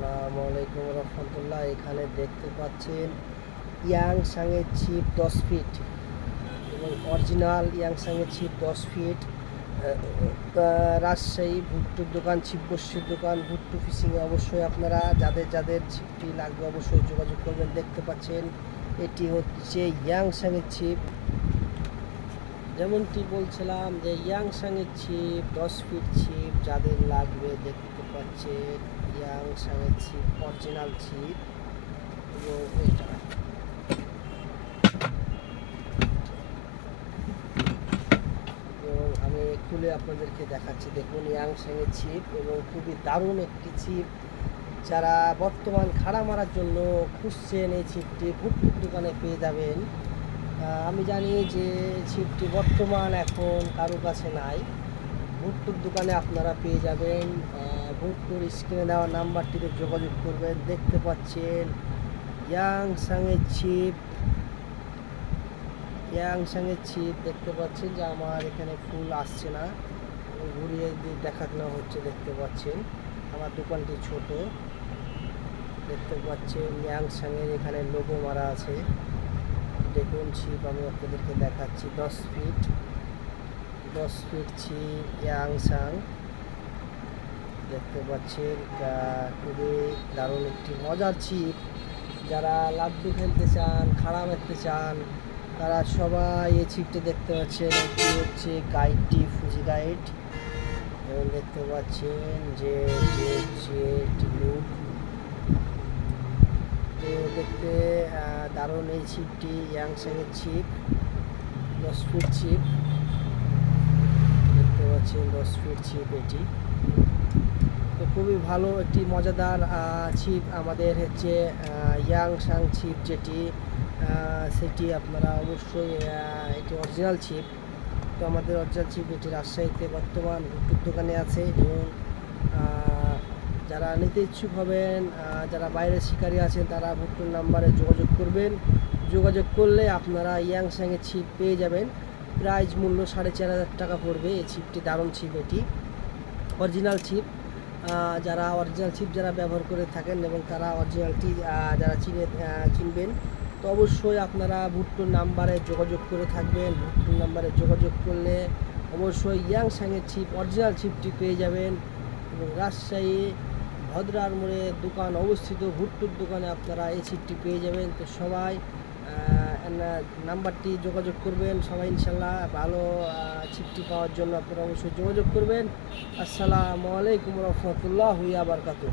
আসসালামু আলাইকুম রহমতুল্লাহ। এখানে দেখতে পাচ্ছেন ইয়াংসাংয়ের ছিপ 10 ফিট এবং অরিজিনাল ইয়াংসাংয়ের ছিপ 10 ফিট। রাজশাহী ভুট্টুর দোকান, ছিপ বস্যির দোকান, ভুট্টু ফিশিংয়ে অবশ্যই আপনারা যাদের যাদের ছিপটি লাগবে অবশ্যই যোগাযোগ করবেন। দেখতে পাচ্ছেন এটি হচ্ছে ইয়াংসাংয়ের ছিপ। যেমনটি বলছিলাম যে ইয়াংসাংয়ের ছিপ 10 ফিট ছিপ যাদের লাগবে দেখতে পাচ্ছেন ইয়াংসাংয়ের ছিপ, অরিজিনাল ছিপ। এবং এটা এবং আমি খুলে আপনাদেরকে দেখাচ্ছি, দেখুন ইয়াংসাংয়ের ছিপ এবং খুবই দারুণ একটি ছিপ। যারা বর্তমান খাড়া মারার জন্য খুঁজছেন এই ছিপটি ভুট্টুর দোকানে পেয়ে যাবেন। আমি জানি যে ছিপটি বর্তমান এখন কারো কাছে নাই, ভুট্টুর দোকানে আপনারা পেয়ে যাবেন। ভুট্টুর স্ক্রিনে দেওয়া নাম্বারটিতে যোগাযোগ করবেন। দেখতে পাচ্ছেন ইয়াংসাংয়ের ছিপ, ইয়াংসাংয়ের ছিপ দেখতে পাচ্ছেন যে আমার এখানে ফুল আসছে না, ঘুরিয়ে দেখানো হচ্ছে। দেখতে পাচ্ছেন আমার দোকানটি ছোট, দেখতে পাচ্ছেন ইয়াংসাংয়ের এখানে লোগো মারা আছে। দেখুন ছিপ আমি আপনাদেরকে দেখাচ্ছি, 10 ফিট ছিপ ইয়াংসাং। দেখতে পাচ্ছেন খুবই দারুণ একটি মজার ছিপ। যারা লাড্ডু খেলতে চান, খাড়া মারতে চান, তারা সবাই এই ছিপটি দেখতে পাচ্ছেন। এটি হচ্ছে গাইডটি, ফুজি গাইড। এবং দেখতে পাচ্ছেন যে একটি লুক, তো দেখতে দারুণ এই ছিপটি ইয়াংসাংয়ের ছিপ, 10 ফিট ছিপ। দেখতে পাচ্ছেন 10 ফিট ছিপ এটি। তো খুবই ভালো একটি মজাদার ছিপ আমাদের হচ্ছে ইয়াংসাং ছিপ যেটি, সেটি আপনারা অবশ্যই এটি অরিজিনাল ছিপ। তো আমাদের অরিজিনাল ছিপ এটি রাজশাহীতে বর্তমান ভুট্টুর দোকানে আছে। এবং যারা নিতে ইচ্ছুক হবেন, যারা বাইরের শিকারী আছেন, তারা ভুট্টুর নাম্বারে যোগাযোগ করবেন। যোগাযোগ করলে আপনারা ইয়াংসাংয়ের ছিপ পেয়ে যাবেন। প্রাইস মূল্য 4,500 টাকা পড়বে। এই ছিপটি দারুণ ছিপ, এটি অরিজিনাল ছিপ। যারা অরিজিনাল ছিপ যারা ব্যবহার করে থাকেন এবং তারা অরিজিনালটি যারা চিনবেন, তো অবশ্যই আপনারা ভুট্টুর নাম্বারে যোগাযোগ করে থাকবেন। ভুট্টুর নাম্বারে যোগাযোগ করলে অবশ্যই ইয়াংসাংয়ের ছিপ, অরিজিনাল ছিপটি পেয়ে যাবেন। এবং রাজশাহী ভদ্রার মোড়ে দোকান অবস্থিত, ভুট্টুর দোকানে আপনারা এই ছিপটি পেয়ে যাবেন। তো সবাই নাম্বারটি যোগাযোগ করবেন, সবাই ইনশাল্লাহ ভালো ছিপটি পাওয়ার জন্য আপনারা অবশ্যই যোগাযোগ করবেন। আসসালামু আলাইকুম রহমতুল্লাহি ওয়া বারাকাতুহু।